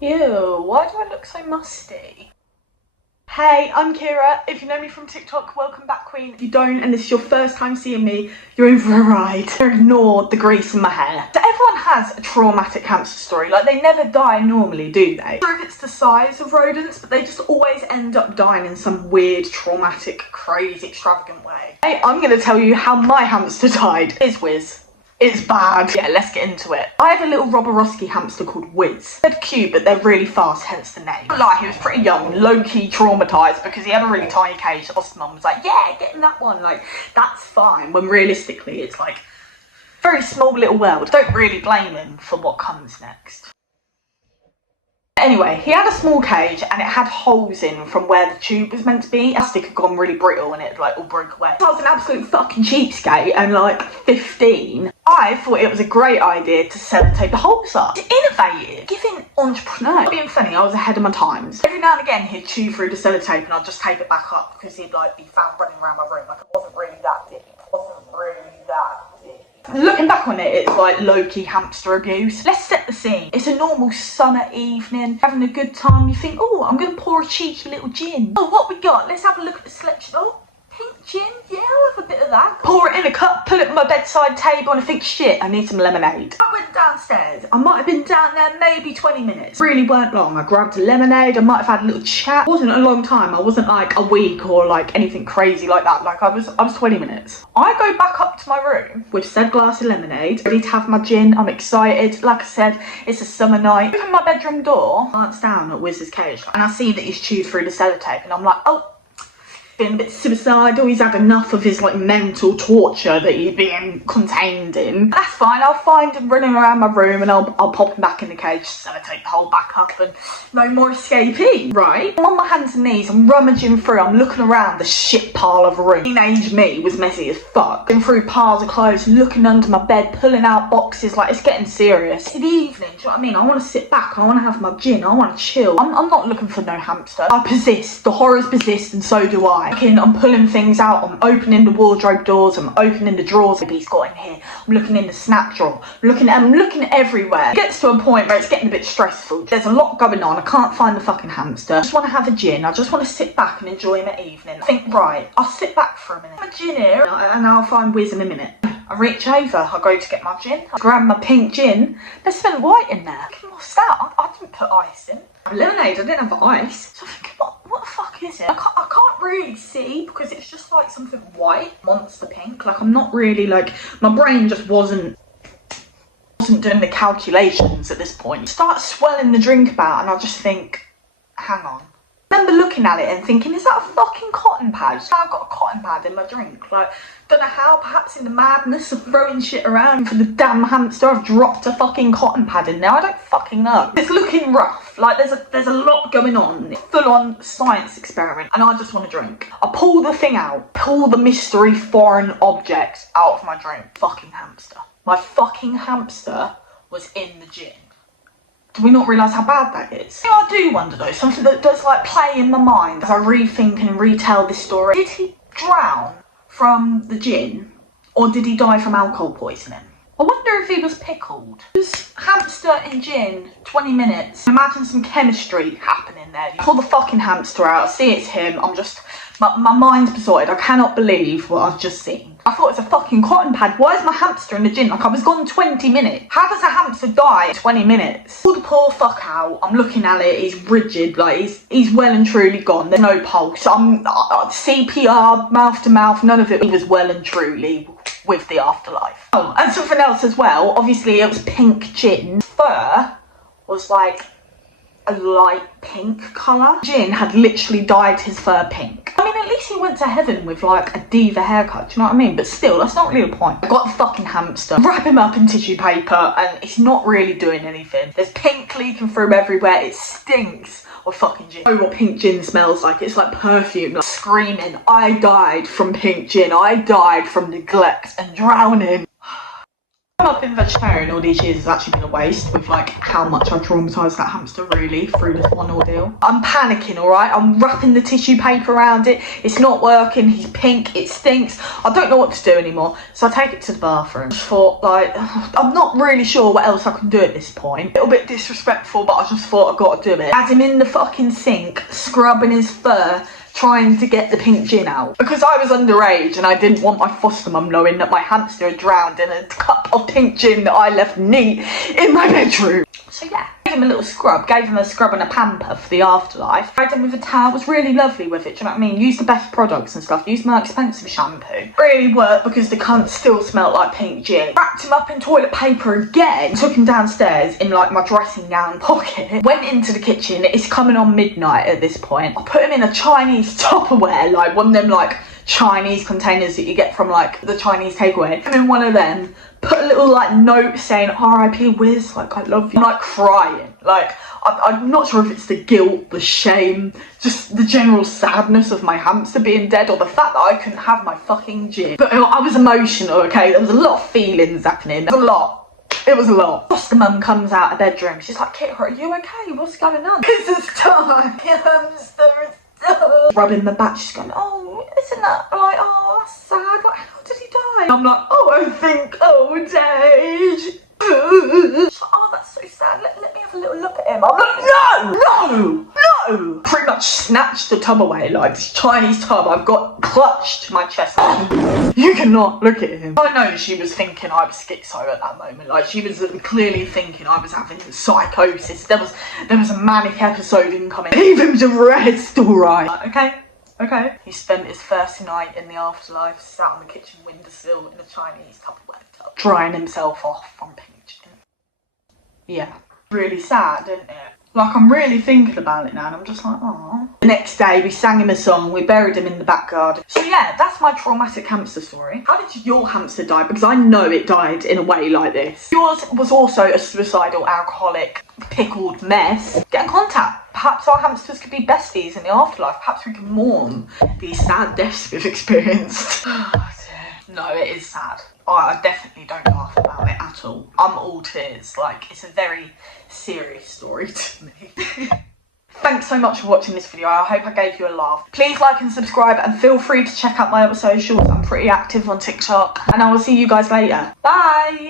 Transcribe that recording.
Ew, why do I look so musty? Hey, I'm Kira. If you know me from TikTok, welcome back, Queen. If you don't, and this is your first time seeing me, you're in for a ride. Ignore the grease in my hair. So everyone has a traumatic hamster story. Like, they never die normally, do they? I'm sure if it's the size of rodents, but they just always end up dying in some weird, traumatic, crazy, extravagant way. Hey, I'm gonna tell you how my hamster died. Here's Wiz. It's bad. Yeah, let's get into it. I had a little Robberowski hamster called Wiz. They're cute, but they're really fast, hence the name. But like, he was pretty young, low-key traumatised because he had a really tiny cage. The foster mum was like, yeah, get in that one. Like, that's fine. When realistically, it's like, very small little world. Don't really blame him for what comes next. Anyway, he had a small cage and it had holes in from where the tube was meant to be. The plastic had gone really brittle and it like all broke away. I was an absolute fucking cheapskate and like 15. I thought it was a great idea to sellotape the holes up. It's innovative, giving entrepreneur. Not being funny, I was ahead of my times. Every now and again he'd chew through the sellotape and I'd just tape it back up because he'd like be found running around my room. Like, it wasn't really that deep. Looking back on it, it's like low-key hamster abuse. Let's set the scene. It's a normal summer evening, having a good time. You think, oh, I'm gonna pour a cheeky little gin. Oh, what we got? Let's have a look at the selection. Oh, pink gin, yeah, I'll have a bit of that. Pour it in a cup, put it on my bedside table, and I think, shit, I need some lemonade. I went downstairs. I might have been down there maybe 20 minutes. Really weren't long. I grabbed a lemonade, I might have had a little chat. It wasn't a long time. I wasn't like a week or like anything crazy like that. Like I was 20 minutes. I go back up to my room with said glass of lemonade, ready to have my gin. I'm excited. Like I said, it's a summer night. Open my bedroom door, glance down at Wiz's cage, and I see that he's chewed through the sellotape, and I'm like, oh, been a bit suicidal. He's had enough of his like mental torture that he's being contained in. That's fine. I'll find him running around my room and I'll pop him back in the cage, sellotape the hole back up, and no more escapee. Right? I'm on my hands and knees. I'm rummaging through. I'm looking around the shit pile of a room. Teenage me was messy as fuck. Going through piles of clothes, looking under my bed, pulling out boxes. Like, it's getting serious. It's the evening. Do you know what I mean? I want to sit back. I want to have my gin. I want to chill. I'm not looking for no hamster. I persist. The horrors persist, and so do I. I'm pulling things out, I'm opening the wardrobe doors, I'm opening the drawers he's got in here, I'm looking in the snap drawer, I'm looking everywhere. It gets to a point where it's getting a bit stressful. There's a lot going on, I can't find the fucking hamster. I just want to have a gin, I just want to sit back and enjoy my evening. I think, right, I'll sit back for a minute. My gin here, and I'll find Wiz in a minute. I reach over, I go to get my gin, I grab my pink gin, there's something white in there. What's that? I didn't put ice in. Lemonade, I didn't have ice. So I think, what the fuck is it? I can't really see because it's just like something white, monster pink. Like, I'm not really like, my brain just wasn't doing the calculations at this point. Start swelling the drink about and I just think, hang on. I remember looking at it and thinking, is that a fucking cotton pad? So I've got a cotton pad in my drink. Like, don't know how, perhaps in the madness of throwing shit around for the damn hamster, I've dropped a fucking cotton pad in there. I don't fucking know. It's looking rough. Like, there's a lot going on. Full on science experiment, and I just want to drink. I pull the thing out, pull the mystery foreign object out of my drink. Fucking hamster. My fucking hamster was in the gin. Do we not realise how bad that is? I do wonder though, something that does like play in my mind as I rethink and retell this story. Did he drown from the gin, or did he die from alcohol poisoning? I wonder if he was pickled. Just hamster in gin, 20 minutes. Imagine some chemistry happening there. You pull the fucking hamster out, I see it's him, I'm just, my mind's besotted. I cannot believe what I've just seen. I thought it was a fucking cotton pad. Why is my hamster in the gin? Like, I was gone 20 minutes. How does a hamster die in 20 minutes? Pull the poor fuck out. I'm looking at it. He's rigid. Like, he's well and truly gone. There's no pulse. I'm CPR, mouth to mouth. None of it. He was well and truly with the afterlife. Oh, and something else as well. Obviously, it was pink gin. Fur was like a light pink colour. Gin had literally dyed his fur pink. I mean, at least he went to heaven with like a diva haircut, do you know what I mean? But still, that's not really the point. I got the fucking hamster, wrap him up in tissue paper, and it's not really doing anything. There's pink leaking through everywhere. It stinks of fucking gin. I know what pink gin smells like. It's like perfume. Like, screaming, I died from pink gin. I died from neglect and drowning. I've been vegetarian all these years has actually been a waste with like how much I traumatised that hamster really through this one ordeal. I'm panicking, alright? I'm wrapping the tissue paper around it. It's not working. He's pink. It stinks. I don't know what to do anymore. So I take it to the bathroom. Just thought like, I'm not really sure what else I can do at this point. A little bit disrespectful, but I just thought I got to do it. Had him in the fucking sink, scrubbing his fur, trying to get the pink gin out. Because I was underage and I didn't want my foster mum knowing that my hamster had drowned in a cup of pink gin that I left neat in my bedroom. So yeah, gave him a little scrub, gave him a scrub and a pamper for the afterlife. Dried him with a towel, was really lovely with it, do you know what I mean? Used the best products and stuff, used my expensive shampoo. Really worked because the cunt still smelled like pink gin. Wrapped him up in toilet paper again, took him downstairs in like my dressing gown pocket. Went into the kitchen, it's coming on midnight at this point. I put him in a Chinese Tupperware, like one of them like Chinese containers that you get from like the Chinese takeaway. I'm in one of them, put a little like note saying R.I.P. Wiz, like I love you. I'm like crying, like I'm not sure if it's the guilt, the shame, just the general sadness of my hamster being dead, or the fact that I couldn't have my fucking gin. But I was emotional, okay? There was a lot of feelings happening. There was a lot. It was a lot. Foster mum comes out of bedroom. She's like, Kit, are you okay? What's going on? It's time. Hamster, it's time. Rubbing my back. She's going, oh, isn't that like, oh, that's sad. Like, how did he die? I'm like, oh, I think old age. She's like, oh, that's so sad. Let me have a little look at him. I'm like, no. Pretty much snatched the tub away, like this Chinese tub. I've got clutched to my chest. You cannot look at him. I know she was thinking I was schizo at that moment. Like she was clearly thinking I was having psychosis. There was a manic episode incoming. Leave him to rest, alright. Okay. He spent his first night in the afterlife sat on the kitchen windowsill in a Chinese Tupperware tub, drying himself off from pink gin. Yeah, really sad, isn't it? Like, I'm really thinking about it now and I'm just like, oh. The next day, we sang him a song, we buried him in the back garden. So yeah, that's my traumatic hamster story. How did your hamster die? Because I know it died in a way like this. Yours was also a suicidal, alcoholic, pickled mess. Get in contact. Perhaps our hamsters could be besties in the afterlife. Perhaps we can mourn these sad deaths we've experienced. No, it is sad. I definitely don't laugh about it at all. I'm all tears. Like, it's a very serious story to me. Thanks so much for watching this video. I hope I gave you a laugh. Please like and subscribe and feel free to check out my other socials. I'm pretty active on TikTok. And I will see you guys later. Bye!